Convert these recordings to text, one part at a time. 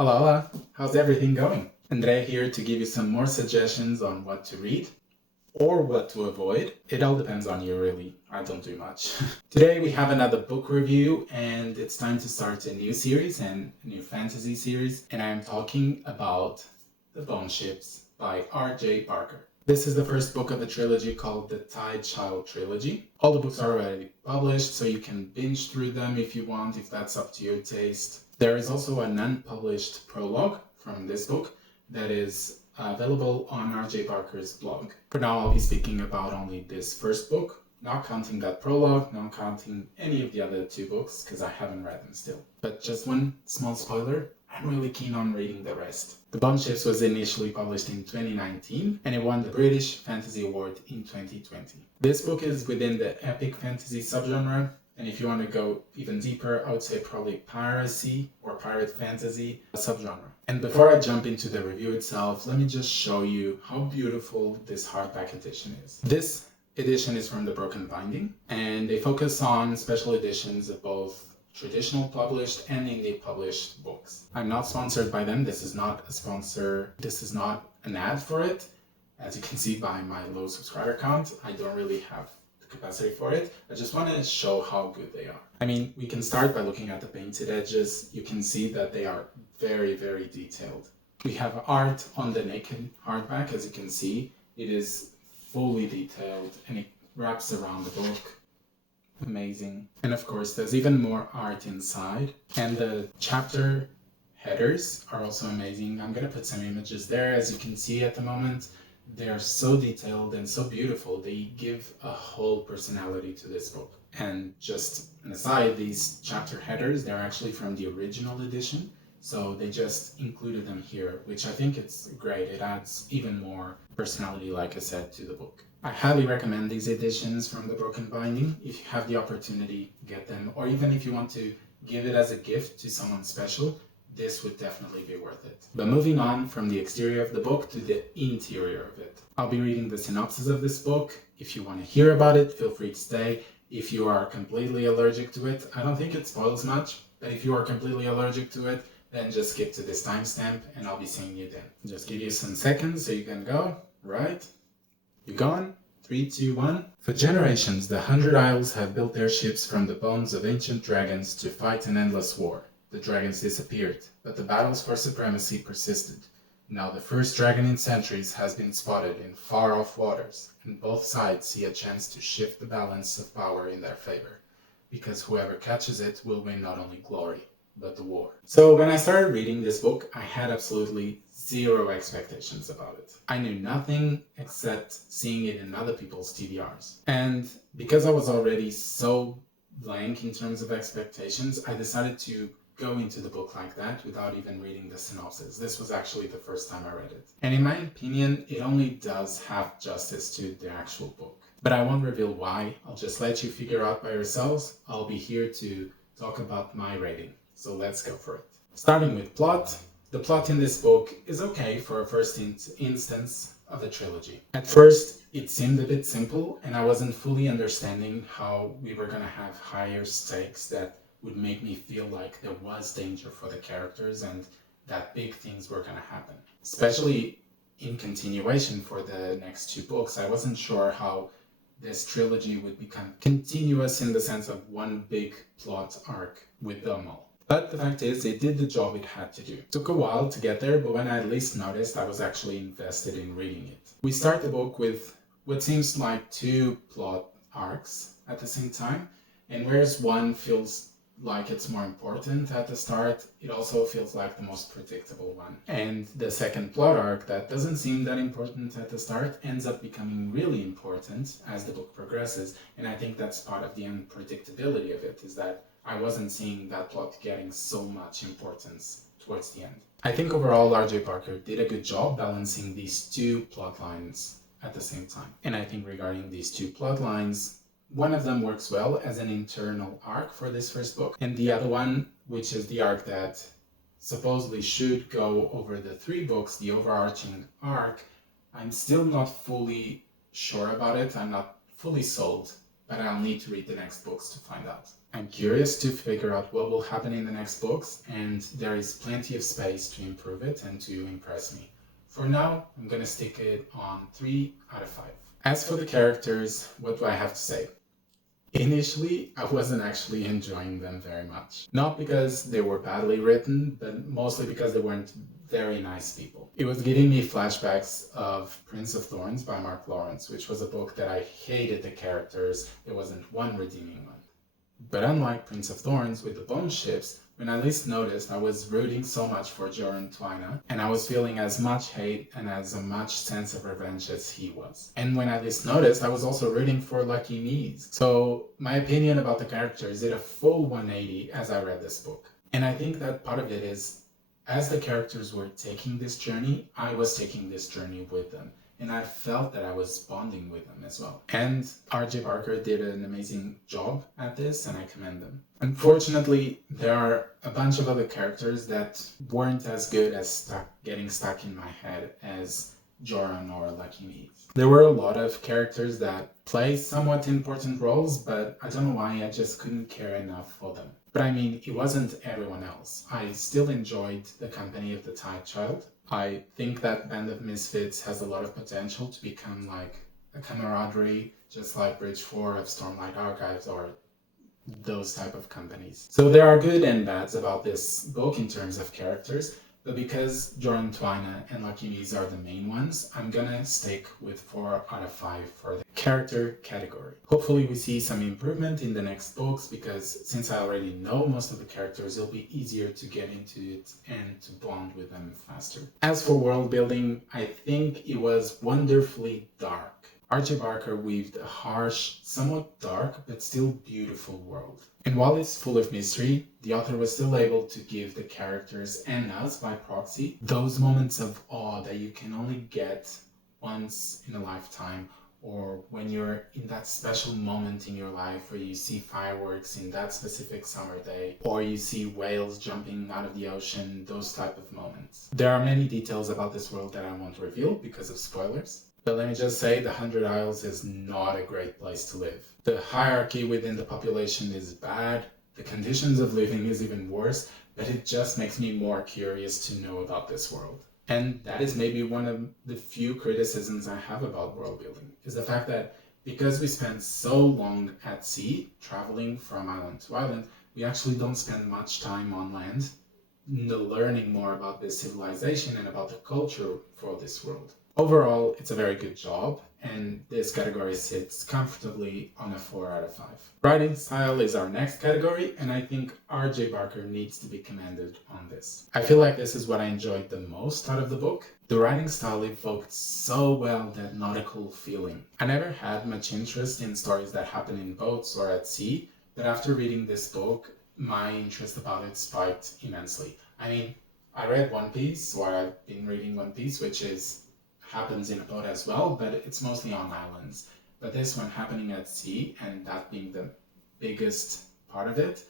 Hola, hola! How's everything going? Andre here to give you some more suggestions on what to read or what to avoid. It all depends on you, really. I don't do much. Today we have another book review, and it's time to start a new series and a new fantasy series. And I am talking about The Bone Ships by R.J. Parker. This is the first book of a trilogy called the Tide Child Trilogy. All the books are already published, so you can binge through them if you want, if that's up to your taste. There is also an unpublished prologue from this book that is available on R.J. Parker's blog. For now, I'll be speaking about only this first book, not counting that prologue, not counting any of the other two books, because I haven't read them still. But just one small spoiler, I'm really keen on reading the rest. The Bone Ships was initially published in 2019, and it won the British Fantasy Award in 2020. This book is within the epic fantasy subgenre, and if you want to go even deeper, I would say probably piracy or pirate fantasy subgenre. And before I jump into the review itself, let me just show you how beautiful this hardback edition is. This edition is from the Broken Binding, and they focus on special editions of both traditional published and indie published books. I'm not sponsored by them. This is not a sponsor. This is not an ad for it. As you can see by my low subscriber count, I don't really have capacity for it. I just want to show how good they are. I mean, we can start by looking at the painted edges. You can see that they are very, very detailed. We have art on the naked hardback, as you can see. It is fully detailed and it wraps around the book. Amazing. And of course, there's even more art inside. And the chapter headers are also amazing. I'm gonna put some images there. As you can see at the moment, they are so detailed and so beautiful. They give a whole personality to this book. And just an aside, these chapter headers, they're actually from the original edition. So they just included them here, which I think it's great. It adds even more personality, like I said, to the book. I highly recommend these editions from the Broken Binding. If you have the opportunity, get them. Or even if you want to give it as a gift to someone special, this would definitely be worth it. But moving on from the exterior of the book to the interior of it. I'll be reading the synopsis of this book. If you want to hear about it, feel free to stay. If you are completely allergic to it, I don't think it spoils much, but if you are completely allergic to it, then just skip to this timestamp and I'll be seeing you then. Just give you some seconds so you can go, right? You gone? 3, 2, 1. For generations, the 100 Isles have built their ships from the bones of ancient dragons to fight an endless war. The dragons disappeared, but the battles for supremacy persisted. Now the first dragon in centuries has been spotted in far-off waters, and both sides see a chance to shift the balance of power in their favor, because whoever catches it will win not only glory, but the war. So when I started reading this book, I had absolutely zero expectations about it. I knew nothing except seeing it in other people's TBRs. And because I was already so blank in terms of expectations, I decided to go into the book like that without even reading the synopsis. This was actually the first time I read it. And in my opinion, it only does have justice to the actual book. But I won't reveal why. I'll just let you figure out by yourselves. I'll be here to talk about my rating. So let's go for it. Starting with plot. The plot in this book is okay for a first instance of a trilogy. At first, it seemed a bit simple, and I wasn't fully understanding how we were going to have higher stakes that would make me feel like there was danger for the characters and that big things were going to happen. Especially in continuation for the next two books, I wasn't sure how this trilogy would become continuous in the sense of one big plot arc with them all. But the fact is, it did the job it had to do. It took a while to get there, but when I at least noticed, I was actually invested in reading it. We start the book with what seems like two plot arcs at the same time, and whereas one feels like it's more important at the start, it also feels like the most predictable one. And the second plot arc that doesn't seem that important at the start ends up becoming really important as the book progresses, and I think that's part of the unpredictability of it, is that I wasn't seeing that plot getting so much importance towards the end. I think overall R.J. Parker did a good job balancing these two plot lines at the same time. And I think regarding these two plot lines, one of them works well as an internal arc for this first book, and the other one, which is the arc that supposedly should go over the 3 books, the overarching arc, I'm still not fully sure about it. I'm not fully sold but I'll need to read the next books to find out. I'm curious to figure out what will happen in the next books, and there is plenty of space to improve it and to impress me. For now, I'm gonna stick it on 3 out of 5. As for the characters, what do I have to say? Initially, I wasn't actually enjoying them very much. Not because they were badly written, but mostly because they weren't very nice people. It was giving me flashbacks of Prince of Thorns by Mark Lawrence, which was a book that I hated the characters. There wasn't one redeeming one. But unlike Prince of Thorns with the bone ships, when I least noticed, I was rooting so much for Joran Twyna, and I was feeling as much hate and as much sense of revenge as he was. And when I least noticed, I was also rooting for Lucky Mees. So my opinion about the characters did a full 180 as I read this book. And I think that part of it is, as the characters were taking this journey, I was taking this journey with them. And I felt that I was bonding with them as well. And R.J. Barker did an amazing job at this, and I commend them. Unfortunately, there are a bunch of other characters that weren't as good as getting stuck in my head as Joran or Lucky Mees. There were a lot of characters that play somewhat important roles, but I don't know why I just couldn't care enough for them. But I mean, it wasn't everyone else. I still enjoyed the company of the Tide Child. I think that Band of Misfits has a lot of potential to become like a camaraderie, just like Bridge 4 of Stormlight Archives or those type of companies. So there are good and bads about this book in terms of characters, but because Joran Twyna and Lucky Mees are the main ones, I'm gonna stick with 4 out of 5 for the character category. Hopefully we see some improvement in the next books, because since I already know most of the characters, it'll be easier to get into it and to bond with them faster. As for world building, I think it was wonderfully dark. R.J. Barker weaved a harsh, somewhat dark, but still beautiful world. And while it's full of mystery, the author was still able to give the characters, and us by proxy, those moments of awe that you can only get once in a lifetime, or when you're in that special moment in your life where you see fireworks in that specific summer day, or you see whales jumping out of the ocean, those type of moments. There are many details about this world that I won't reveal because of spoilers. But let me just say, the 100 Isles is not a great place to live. The hierarchy within the population is bad, the conditions of living is even worse, but it just makes me more curious to know about this world. And that is maybe one of the few criticisms I have about world building, is the fact that because we spend so long at sea, traveling from island to island, we actually don't spend much time on land, learning more about this civilization and about the culture for this world. Overall, it's a very good job, and this category sits comfortably on a 4 out of 5. Writing style is our next category, and I think R.J. Barker needs to be commended on this. I feel like this is what I enjoyed the most out of the book. The writing style evoked so well that nautical feeling. I never had much interest in stories that happen in boats or at sea, but after reading this book, my interest about it spiked immensely. I mean, I read One Piece, or I've been reading One Piece, which happens in a boat as well, but it's mostly on islands. But this one happening at sea, and that being the biggest part of it,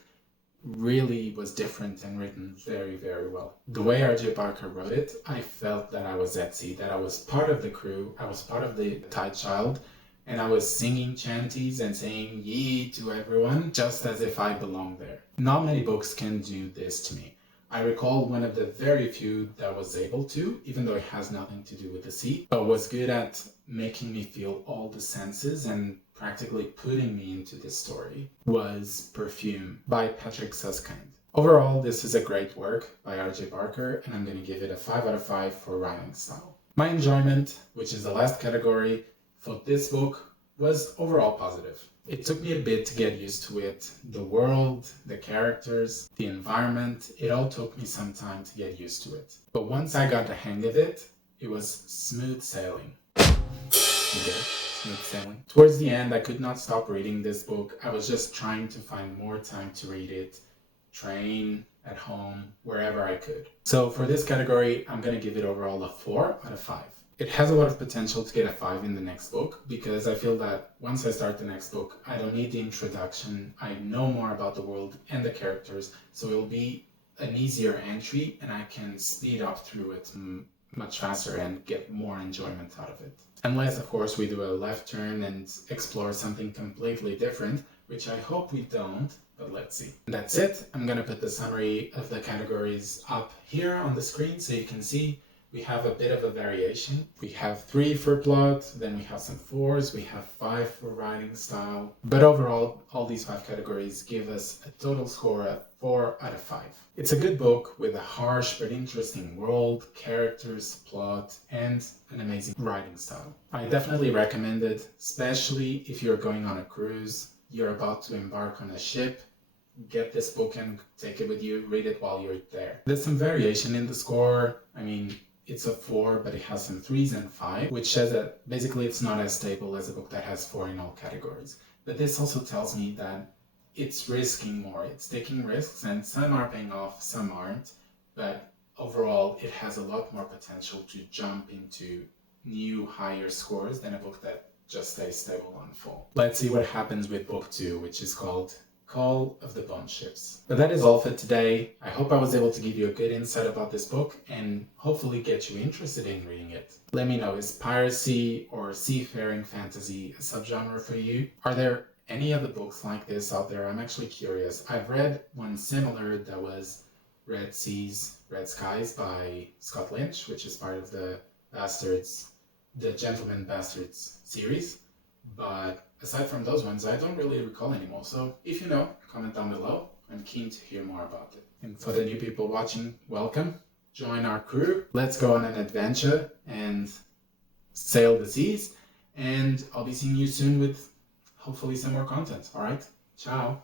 really was different and written very, very well. The way R.J. Barker wrote it, I felt that I was at sea, that I was part of the crew, I was part of the Tide Child, and I was singing chanties and saying yee to everyone, just as if I belonged there. Not many books can do this to me. I recall one of the very few that was able to, even though it has nothing to do with the sea, but was good at making me feel all the senses and practically putting me into the story, was Perfume by Patrick Susskind. Overall, this is a great work by R.J. Barker, and I'm going to give it a 5 out of 5 for writing style. My enjoyment, which is the last category for this book, was overall positive. It took me a bit to get used to it. The world, the characters, the environment, it all took me some time to get used to it. But once I got the hang of it, it was smooth sailing. Okay, smooth sailing. Towards the end, I could not stop reading this book. I was just trying to find more time to read it. Train, at home, wherever I could. So for this category, I'm going to give it overall a 4 out of 5. It has a lot of potential to get a 5 in the next book, because I feel that once I start the next book, I don't need the introduction. I know more about the world and the characters, so it'll be an easier entry and I can speed up through it much faster and get more enjoyment out of it. Unless, of course, we do a left turn and explore something completely different, which I hope we don't, but let's see. That's it. I'm going to put the summary of the categories up here on the screen so you can see we have a bit of a variation. We have 3 for plot, then we have some 4s, we have 5 for writing style. But overall, all these 5 categories give us a total score of 4 out of 5. It's a good book with a harsh but interesting world, characters, plot, and an amazing writing style. I definitely recommend it, especially if you're going on a cruise, you're about to embark on a ship. Get this book and take it with you, read it while you're there. There's some variation in the score. I mean, it's a 4, but it has some 3s and 5, which says that basically it's not as stable as a book that has 4 in all categories. But this also tells me that it's risking more. It's taking risks, and some are paying off, some aren't. But overall, it has a lot more potential to jump into new, higher scores than a book that just stays stable on full. Let's see what happens with book 2, which is called Call of the Bone Ships. But that is all for today. I hope I was able to give you a good insight about this book and hopefully get you interested in reading it. Let me know, is piracy or seafaring fantasy a subgenre for you? Are there any other books like this out there? I'm actually curious. I've read one similar that was Red Seas, Red Skies by Scott Lynch, which is part of the Gentleman Bastards series. But aside from those ones, I don't really recall anymore. So if you know, comment down below. I'm keen to hear more about it. And for the new people watching, welcome. Join our crew. Let's go on an adventure and sail the seas. And I'll be seeing you soon with hopefully some more content. All right? Ciao.